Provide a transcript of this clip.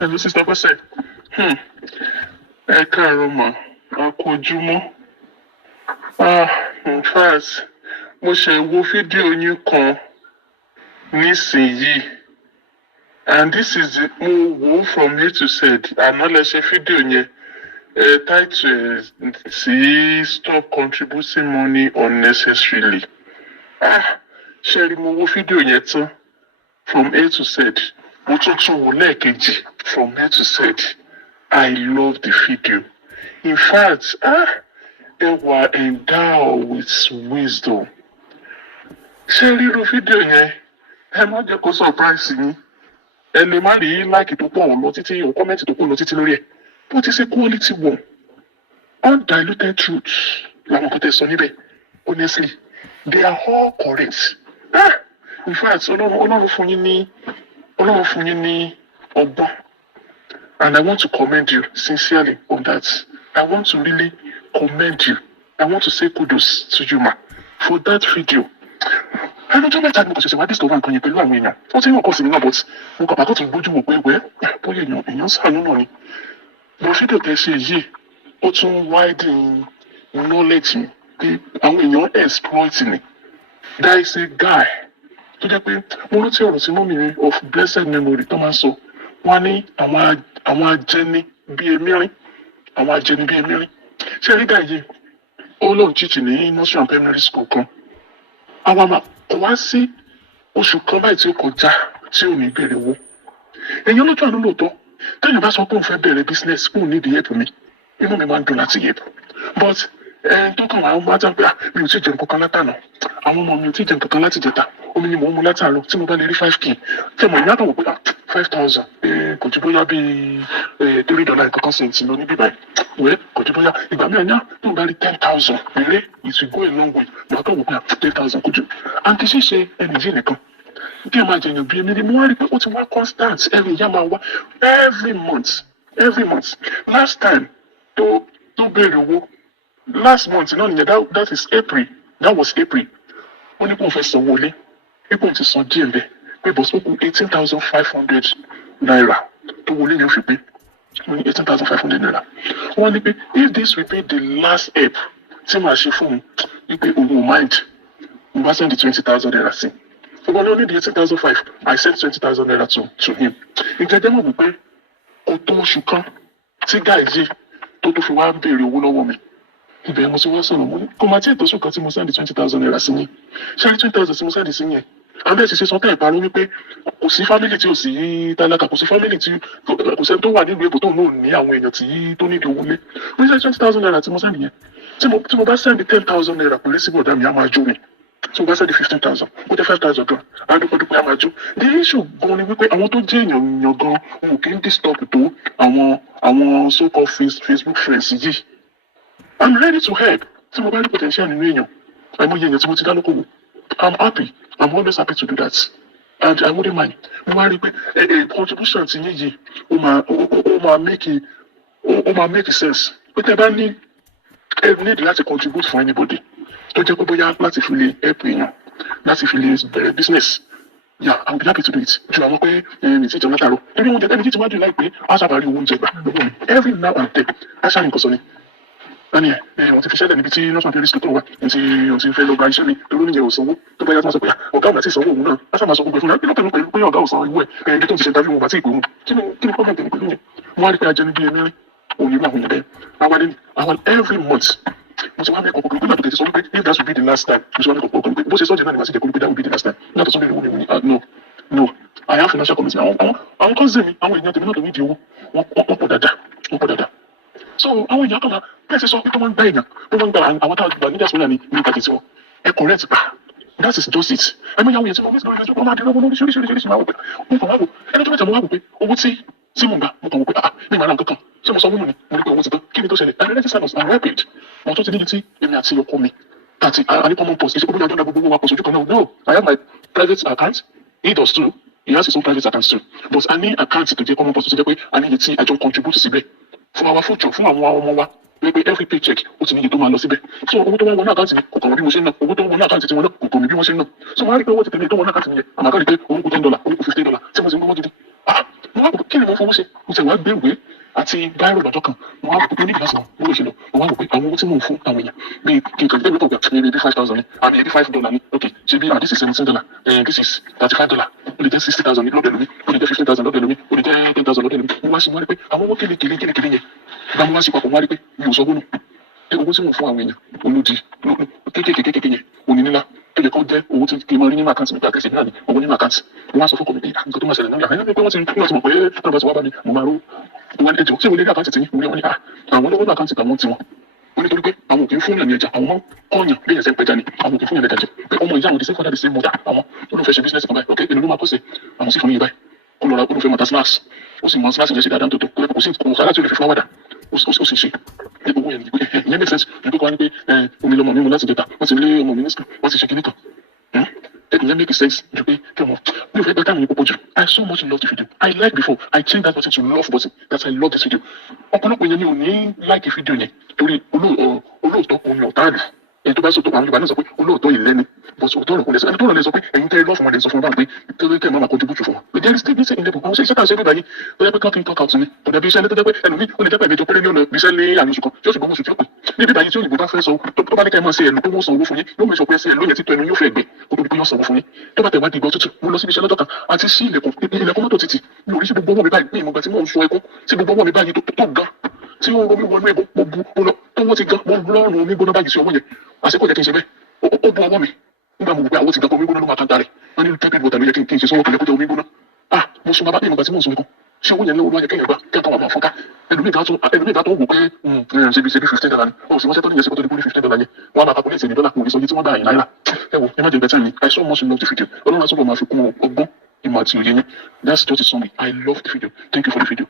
Hello, Sister Bose. Hmm. Ẹ káàárọ̀ mà. A kú ojúmọ́. In fact, mo ṣe wo fídíò yín kan nísìnyìí. And this is mo wò ó from A to Z. Àná lẹ ṣe fídíò yẹn. Title sí stop contributing money unnecessarily. Ṣé rí mo wo fídíò yẹn tán from A to Z. Mo tún wò lẹ́ẹ̀kejì from A to Z. I love the video. In fact, they were endowed with wisdom. Ṣé ríru fídíò yẹn? Ẹ má jẹ́ kó surprise yín. Ẹ lè má rí láìkì tó pọ̀ lọ títí o kọ́mẹ́ǹtì tó pọ̀ lọ títí lórí ẹ̀. But it's a quality one. Undiluted truth làwọn kan tẹ sọ níbẹ̀. Honestly, they are all correct. In fact, Ọlọ́run fún yín ní ọgbọ́n. And I want to commend you sincerely on that. I want to really commend you. I want to say kudos to you, ma, for that video. Ẹnu tó mẹ́ta ni mo kò ṣẹ̀ṣẹ̀ wá discover nǹkan yẹn pẹ̀lú àwọn èèyàn. Wọ́n ti ń wọ́n kọ́ sí mi náà, but mo kàn bá kó tún gbójú wò pé bóyá èèyàn sàánú náà ni. Mo fídíò tẹ ṣe yìí, ó tún widen knowledge mi pé àwọn èèyàn exploit ni. There is a guy tó jẹ́ pé mo rántí ọ̀rọ̀ sí mọ́mì mi of blessed memory tó máa ń sọ. Wọ́n ní àwọn ajẹni bíi emirin. Àwọn ajẹni bíi emirin. Ṣé rí gàyè? Ó lóun chichi ní nursery and primary school kan. Àwọn àmà kò wá sí oṣù kan báyìí tí ó kọjá tí ò ní bẹ̀rẹ̀ owó. Èèyàn lójú àánú lóòótọ́. Téèyàn bá sọ pé òun fẹ́ bẹ̀rẹ̀ business kóun nídìí help mi. Inú mi máa ń dùn láti help. But tó kàn wá máa jẹ́ pé mi ò tí ì jẹun kankan látànà. Àwọn ọmọ mi ò tí ì jẹun kankan láti jẹta. Omi ni mò ń mu látàárọ̀ tí mo bá lè rí 5k. Tí mo ìyá àtàwọn pé 5,000 kò jù bóyá bíi $3 kankan cents lọ ní bíbáyìí. Wẹ́ kò jù bóyá ìgbà mìíràn tó bá rí 10,000 péré it will go a long way. Màá kàn wò pé 10,000 kò jù. Àǹtí ṣíṣe ẹnì yìí nìkan. Bí ẹ máa jẹyàn bí èmi ni mo wá rí pé ó ti wá constant ẹ̀rì ìyá máa wá every month. Last time tó béèrè owó last month náà nìyẹn that is April. That was April. Ó ní kó fẹ́ sanwó ilé. Ipò ti san díẹ̀ bẹ́ẹ̀ pé bọ̀ sókun 18,500 naira tó wọlé yẹn fi pé wọ́n ní 18,500 naira. Wọ́n ní pé if this will be the last help tí màá ṣe fún un ní pé òun ò mind mo bá send 20,000 naira sí. Ṣùgbọ́n ní ó ní di 18,500 I sent 20,000 naira to him. Ìjẹ́jẹ́ mọ̀ wípé kò tó oṣù kan tí gáì yìí tó fi wá béèrè owó lọ́wọ́ mi. Ibẹ̀ mo ti wá sọ̀rọ̀ mo ní kò máa tí ì tó oṣù kan tí mo send 20,000 naira sí yín. Ṣé 20,000 tí mo send sí yẹn? Àbẹ́ ti ṣe sọ́tà ìparun wípé kò sí fámìlì tí ò sí tálákà, kò sí fámìlì tí kò sẹ́ni tó wà nílùú èbò tó náà ní àwọn èèyàn tó nídìí owó lé. Mo ṣe 20,000 naira tí mo send yẹn. Tí mo bá send 10,000 naira pẹ̀lú sí bọ̀dá mi, á máa jó mi. Tí mo bá send 15,000, ó jẹ́ 5,000 gan. Adúpẹ́dúpẹ́ á máa jó. The issue gan ni wípé àwọn tó jẹ́ èèyàn gan wọn kì í disturb tó àwọn so-called Facebook friends yìí. I'm ready to help. Tí mo bá rí potential nínú èèyàn, àìmọye èèyàn tí mo ti dá lókòwò. I'm happy. I'm always happy to do that. And I wouldn't mind. Mo wá rí pé contribution ti yín yìí ó máa make sense. Pé tẹ́ bá ní need láti contribute for anybody tó jẹ́ pé bóyá láti fi lè help èèyàn láti fi lè bẹ̀rẹ̀ business. Yeah, I would be happy to do it. Ju àwọn pé mi ti jẹun látàrọ. Ẹni oúnjẹ ẹni tí ti wá dùn láìpẹ́ á sábà rí owó oúnjẹ gbà lọ́wọ́ mi. Every now and then, á ṣáà ní nǹkan sọ ni. Ẹni wọ́n ti fi ṣẹlẹ̀ níbi tí nọ́ọ̀sì àti risk tó wà ní ti fẹ́ lọ gba iṣẹ́ mi tó ló níyẹn ò sanwó tó bá yá tó máa sọ pé ọ̀gá ọ̀gá tí ìsanwó òun náà á sábà sọ gbogbo ìfúnná nínú pẹ̀lú pé ọ̀gá ò san owó ẹ̀ ẹ̀ẹ́dẹ́ tó ti ṣe dájú òun àti ìpè òun kí ni problem tẹ̀lé pẹ̀lú yẹn wọ́n á rí pé ajẹ́ níbi ẹ̀mí òun nígbà òun bẹ́ẹ̀ àwọn every month mo ti wá mẹ́kọ̀ọ́ pẹ̀lú nígbà tó tẹ̀sí sọ wípé if that will be the last time mo ti wá mẹ́kọ̀ọ́ pẹ̀lú pé bó ṣe sọ́jà náà ni màá sì jẹ́ pé that will be the last time nígbà tó sọ bẹ́ẹ̀ ni no I have financial commitment àwọn kan zèmi àwọn èèyàn tèmi náà tó ní ìdí owó wọ́n pọ̀ dáadáa so àwọn èèyàn kan máa bẹ́ẹ̀ ṣe sọ pé tó máa ń gbá èèyàn tó máa ń gbà àwọn táwọn gbà níjà sọ́yà ní ìpàdé tiwọn ẹ correct pa that is just it ẹ̀mí ìyàwó yẹn tí wọ́n fi gbọ́ ìrẹsì wọ́n máa dín lọ́wọ́ lóríṣiríṣi máa wò pé mo kàn wá wò ẹni tó mẹ́ta mo wá wò pé owó tí mo gbà mo kàn wò pé mi máa ra nǹkan kan ṣé mo sọ wọ́n nù ni mo rí pé owó ti tán kí ni tó ṣẹlẹ̀ ẹni register us and well paid wọ́n tó ti níbi tí èmi àti ọkọ mi àti àní common post ìṣe gbogbo àjọ gbogbo owó wa pọ̀ sójú kan náà no I have my private account he does too he has his own private account too but a ní account tó jẹ́ common post tó jẹ́ pé a ní iye tí àjọ contribute síbẹ̀ fún our future fún àwọn ọmọ wa pé every paycheck ó ti ní iye tó máa lọ síbẹ̀ so owó tó wá wọnú àkáǹtì mi kò kàn mí bí mo ṣe ń ná owó tó wọnú àkáǹtì tiwọn náà kò kàn mí bí wọ́n ṣe ń ná so wọ́n á rí pé owó ti tẹ̀lé tó wọnú àkáǹtì mi yẹn àmọ́ àkáǹtì pé owó kù $10 owó kù $15 tí mo sì ń gbọ́ gidi mo wá wò pé kí ni mo fowó ṣe mo ti wá gbé ìwé àti báírò lọ́jọ́ kan mo wá wò pé níbi ìdásọ̀ mo lè ṣe lọ mo wá wò pé àwọn owó tí mò ń fún àwọn èèyàn bíi kí n kàn gbé ìwé kan gbà bí $5,000 ni àbí bí $5 ni ok ṣe bí this is $17 this is $35 ó lè jẹ́ $60,000 lọ́dọ̀ lómi ó lè jẹ́ $15,000 lọ́dọ̀ lómi ó lè jẹ́ $10,000 lọ́dọ̀ lómi mo wá sí mo wá rí pé àwọn owó kélékèlé yẹn bá mo wá sí papọ̀ mo wá rí pé mi ò sọ wónú owó tí mò ń fún àwọn èèyàn olódi kéékèèké yẹn òní nílá tó yẹ kó jẹ́ owó tí kì í mọ rí nínú àkáǹtì mi pé àkẹ́sì náà ni owó nínú àkáǹtì mo wá sọ fún kọ́mi nǹkan tó máa ṣẹlẹ̀ náà yàrá pé wọ́n ti mọ̀ pé ọ̀nà bá wá bá mi mo máa ró wọn ẹjọ́ tí mo lè rí àkáǹtì tí mo ní wọn ní àwọn olówó náà àkáǹtì àwọn tiwọn ó ní torí pé àwọn òkè fún ìyàn ẹja àwọn kọ́ọ̀yàn bí ẹ̀sẹ̀ ń pẹja ni àwọn òkè fún ìyàn ẹja jẹ pé ọmọ ìyá àwọn the same father the same mother àwọn olùfẹ́ ṣe business kan báyìí ok èlò ló máa kọ́sẹ̀ àwọn sì fún yín báyìí ó lọ ra olùfẹ́ mọ̀tà snacks ó sì mọ snacks yẹn sí dáadáa tó tó kò sí kò sára tí ó lè fi fún wádà ó sì ṣe nípa owó yẹn ìyẹn make sense nípa kọ́ wá ní pé omi lọmọ mi mu láti dẹ́ta wọ́n ti lé ọmọ mi ní sùkúl wọ́n ti ṣe kíní kan ìyẹn make sense ju pé kí ọmọ mi ò fẹ́ gbẹ́ká mi púpọ̀ jù I so much love the video I like before I change that button to love button that I love this video ọ̀pọ̀lọpọ̀ yẹn ni ò ní like video yẹn torí olóòótọ́ òun ni ọ̀tá rẹ̀ ẹni tó bá sọ tó àwọn Yorùbá náà sọ pé olóòótọ́ yìí lẹ́ni but òótọ́ rẹ̀ kò lè sọ ẹni tó rẹ̀ lè sọ pé ẹ̀yin tẹ́ ẹ lọ́ọ̀fù wọn lè sọ fún wọn báyìí pé kí ẹ máa contribute fún wọn but there is still this in level àwọn iṣẹ́ tá à ń ṣe bí báyìí tó yẹ pé káàkiri talk out ni kò dàbí iṣẹ́ ẹni tó jẹ́ pé ẹnu mi ó lè jẹ́ pé ẹ̀mẹjọ péré ní ọ̀nà iṣẹ́ ní àmì oṣù kan tí ó sì gbọ́ oṣù tí ó pè níbi báyìí tí òyìnbó bá fẹ́ sọ tó bá ní ká ẹ máa ṣe ẹnu tó wọ́n san owó fún yín yóò mẹ́sàn pé ẹsẹ̀ lóye títọ́ ẹnu yóò fẹ́ gbé kó tó di pé yóò san owó fún yín tó bá tẹ̀wá di ìgbọ́ tútù mo lọ síbi iṣẹ́ lọ́jọ́ kan àti sí ilẹ̀kùn mọ́tò títì mi ò rí sí gbogbo ọwọ́ mi báyìí ní ìmọ̀gbà tí mò ń sun ẹkún sí gbogbo ọwọ́ mi báyìí tó gan tí ó romi wọnú ẹbọ mo bu lọ tó wọ́n ti gan mo lọ́rùn omi gbóná báyìí sí ọwọ́ yẹn àṣekọ̀ jẹ́ kí n ṣe bẹ́ẹ̀ ó bu ọwọ́ mi nígbà mo wò pé àwọn ti gan omi gbóná ló máa kan darẹ̀ wọ́n ní tẹ́pì wọ̀tà ló yẹ kí n ṣe sọ́wọ́ kìlẹ̀ kó jẹ́ omi gbóná mo sun abá ní ìmọ̀gbà tí mò ń sun ẹkún ṣé owó yẹn ló wáyé kéèyàn gbà kí ẹ̀kọ́ wà máa fọ́nká ẹlòmíì bá tó wò pé ṣebi $15 ni ó sì wọ́n ṣẹ́tọ́ ní ìyẹn sí kó tó di kúrú $15 yẹn wọ́n á máa calculate ní dọ́là kò ní sọ iye tí wọ́n bá àyìn náírà ẹ wo ẹ má jẹ bẹ́tẹ̀ mi I so much love the video ọlọ́run àtúbọ̀ máa fi kún ọgbọ́n ìmọ̀ àti òye yẹn that's just a summary I love the video thank you for the video.